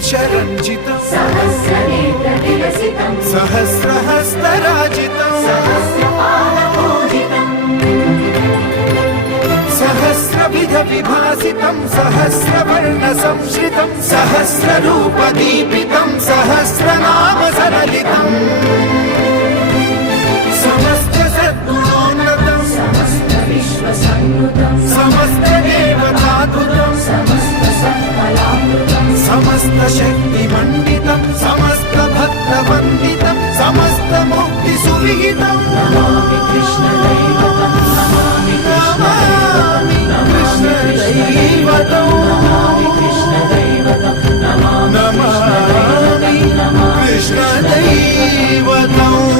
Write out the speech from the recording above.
केशरञ्जितं सहस्रनेत्रविलसितं सहस्रहस्तराजितं सहस्रपादपूजितं सहस्रविधविभासितं सहस्रवर्णसंश्रितं सहस्ररूपदीपितं सहस्रनामसरलितं समस्तसद्गुणोन्नतं समस्तविश्वसंयुतं समस्तदेवताधुतं समस्तसत्फलामृतं समस्तशक्तिमण्डितं समस्तभक्तवन्दितं समस्तमुक्तिसुविहितं Namami कृष्णदैवतं Namami कृष्णदैवतं Namami कृष्णदैवतं Namami कृष्णदैवतं